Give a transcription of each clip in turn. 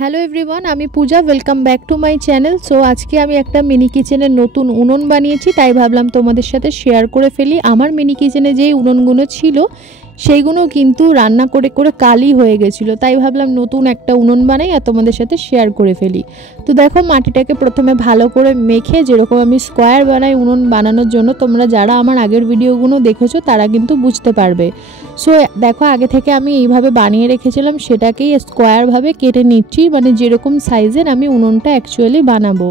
Hello everyone, আমি Puja. Welcome back to my channel. So আজকে আমি একটা মিনি কিচেনের নতুন উনুন বানিয়েছি, তাই ভাবলাম তোমাদের সাথে শেয়ার করে ফেলি। আমার মিনি কিচেনে যেই উনুনগুলো ছিল সেইগুলো কিন্তু রান্না করে করে কালি হয়ে গেছিলো, তাই ভাবলাম নতুন একটা উনুন বানাই আর তোমাদের সাথে শেয়ার করে ফেলি। তো দেখো, মাটিটাকে প্রথমে ভালো করে মেখে, যেরকম আমি স্কোয়ার বানাই উনুন বানানোর জন্য, তোমরা যারা আমার আগের ভিডিওগুলো দেখেছো তারা কিন্তু বুঝতে পারবে। সো দেখো, আগে থেকে আমি এইভাবে বানিয়ে রেখেছিলাম, সেটাকেই স্কোয়ারভাবে কেটে নিচ্ছি, মানে যেরকম সাইজের আমি উনুনটা অ্যাকচুয়ালি বানাবো।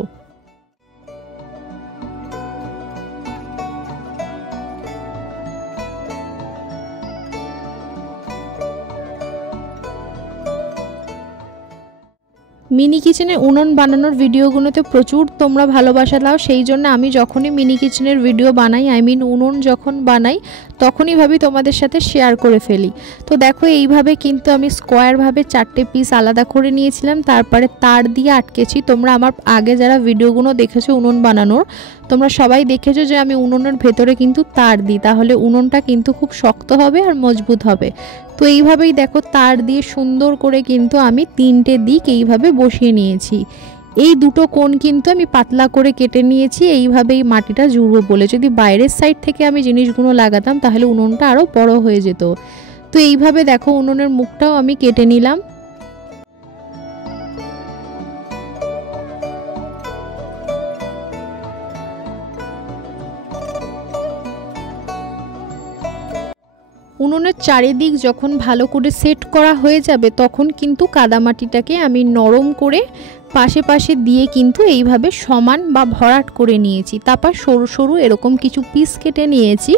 মিনি কিচেনে উনুন বানানোর ভিডিওগুলোতে প্রচুর তোমরা ভালোবাসা দাও, সেই জন্য আমি যখনই মিনি কিচেনের ভিডিও বানাই, উনুন যখন বানাই, তখনই ভাবি তোমাদের সাথে শেয়ার করে ফেলি। তো দেখো, এইভাবে কিন্তু আমি স্কোয়ারভাবে 4টে পিস আলাদা করে নিয়েছিলাম, তারপরে তার দিয়ে আটকেছি। তোমরা আমার আগে যারা ভিডিওগুলো দেখেছো উনুন বানানোর, তোমরা সবাই দেখেছো যে আমি উনুনের ভেতরে কিন্তু তার দিই, তাহলে উনুনটা কিন্তু খুব শক্ত হবে আর মজবুত হবে। তো এইভাবেই দেখো, তার দিয়ে সুন্দর করে কিন্তু আমি 3টে দিক এইভাবে বসিয়ে নিয়েছি। এই দুটো কোণ কিন্তু আমি পাতলা করে কেটে নিয়েছি, এইভাবেই মাটিটা জুড়বো বলে। যদি বাইরের সাইড থেকে আমি জিনিসগুলো লাগাতাম তাহলে উনুনটা আরও বড় হয়ে যেত। তো এইভাবে দেখো, উনুনের মুখটাও আমি কেটে নিলাম। উনুনের চারিদিক যখন ভালো করে সেট করা হয়ে যাবে, তখন কিন্তু কাদামাটিটাকে আমি নরম করে পাশে পাশে দিয়ে কিন্তু এইভাবে সমান বা ভরাট করে নিয়েছি। তারপর সরু সরু এরকম কিছু পিস কেটে নিয়েছি।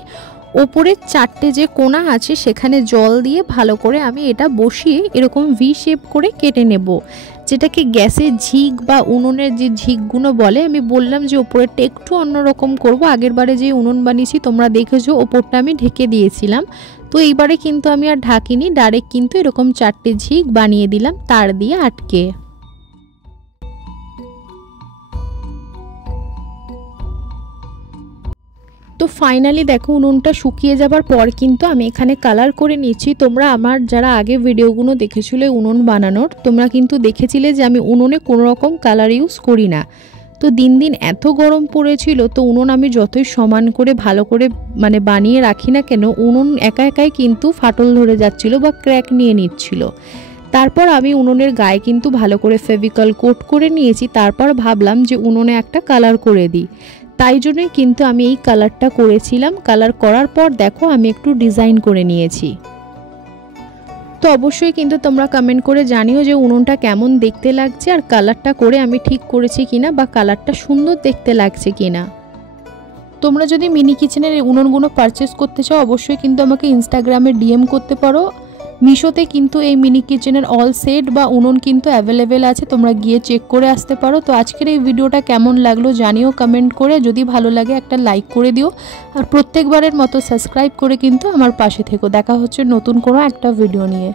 ওপরের 4টে যে কোণা আছে সেখানে জল দিয়ে ভালো করে আমি এটা বসিয়ে এরকম ভি শেপ করে কেটে নেব, যেটাকে গ্যাসের ঝিক বা উনুনের যে ঝিকগুলো বলে। আমি বললাম যে ওপরেরটা একটু অন্যরকম করব। আগের বারে যে উনুন বানিয়েছি তোমরা দেখেছো, ওপরটা আমি ঢেকে দিয়েছিলাম। তো এইবারে কিন্তু আমি আর ঢাকিনি, ডাইরেক্ট কিন্তু এরকম 4টে ঝিক বানিয়ে দিলাম তার দিয়ে আটকে। তো ফাইনালি দেখো, উনুনটা শুকিয়ে যাবার পর কিন্তু আমি এখানে কালার করে নিচ্ছি। তোমরা আমার যারা আগে ভিডিওগুলো দেখেছিলে উনুন বানানোর, তোমরা কিন্তু দেখেছিলে যে আমি উনুনে কোনো রকম কালার ইউজ করি না। তো দিন দিন এত গরম পড়েছিল, তো উনুন আমি যতই সমান করে ভালো করে বানিয়ে রাখি না কেন, উনুন একা একাই কিন্তু ফাটল ধরে যাচ্ছিল বা ক্র্যাক নিয়ে নিচ্ছিল। তারপর আমি উনুনের গায়ে কিন্তু ভালো করে ফেভিকল কোট করে নিয়েছি। তারপর ভাবলাম যে উনুনে একটা কালার করে দিই, তাই জন্যই কিন্তু আমি এই কালারটা করেছিলাম। কালার করার পর দেখো, আমি একটু ডিজাইন করে নিয়েছি। তো অবশ্যই কিন্তু তোমরা কমেন্ট করে জানিও যে উনুনটা কেমন দেখতে লাগছে, আর কালারটা করে আমি ঠিক করেছি কিনা, বা কালারটা সুন্দর দেখতে লাগছে কিনা। তোমরা যদি মিনি কিচেনের উনুনগুলো পারচেস করতে চাও, অবশ্যই কিন্তু আমাকে ইনস্টাগ্রামে ডিএম করতে পারো। মিশোতে কিন্তু এই মিনি কিচেনের অল সেট বা উনুন কিন্তু অ্যাভেলেবেল আছে, তোমরা গিয়ে চেক করে আসতে পারো। তো আজকের এই ভিডিওটা কেমন লাগলো জানিও কমেন্ট করে। যদি ভালো লাগে একটা লাইক করে দিও, আর প্রত্যেকবারের মতো সাবস্ক্রাইব করে কিন্তু আমার পাশে থেকো। দেখা হচ্ছে নতুন কোনো একটা ভিডিও নিয়ে।